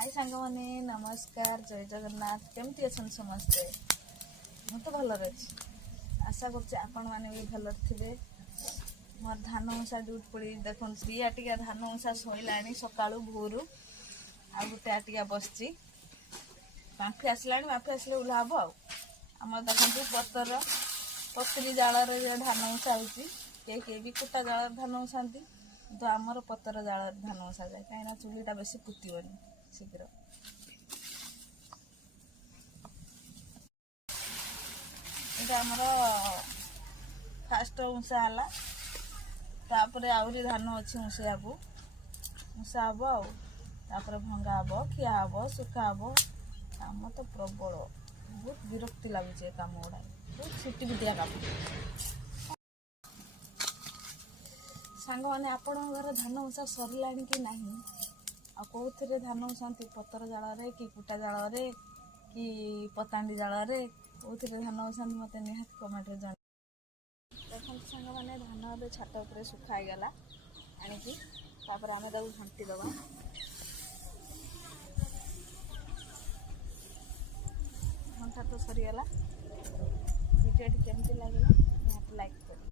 हाय सांग मैंने नमस्कार जय जगन्नाथ केमती अच्छा समस्ते मुझे तो भल अच्छी आशा कर भल थे मोर धान उषा ड्यूटी पड़ी देख दी आटिका धान उषा शोला सका भोर आ गोटे आटिका बसची बाफी आसला बाफी आसले ओह्ला हम आम देखते पतर पतरी जाल धान उषा हो भी कुटा जाल धान उषाती तो आमर पतर जाल धान उषा जाए कहीं चुलीटा बेसी पुतबनी शीघ्र ये आमर फास्ट उषा है तापर आहरी धान अच्छी उषा को उषा हम आपर भंगा हम खिया हम सुखा हम कम तो प्रबल बहुत विरक्ति लगुच कम गुड़ा बहुत छुट्टी भी काम सांग मैंने आपण घर धान उषा सरला कि ना आ कौ थे धान उषाती पतर जाल कि कुटा जाल कि पतांडी जाल कौ थे धान उषाती मत निहाती कमेंट जन देखते सांग मैंने धान अब छात उपर सुखाईगला आणिकी तापर आम घंटी दबा घंटा तो सरीगला भिडियो केमती लगे लाइक कर।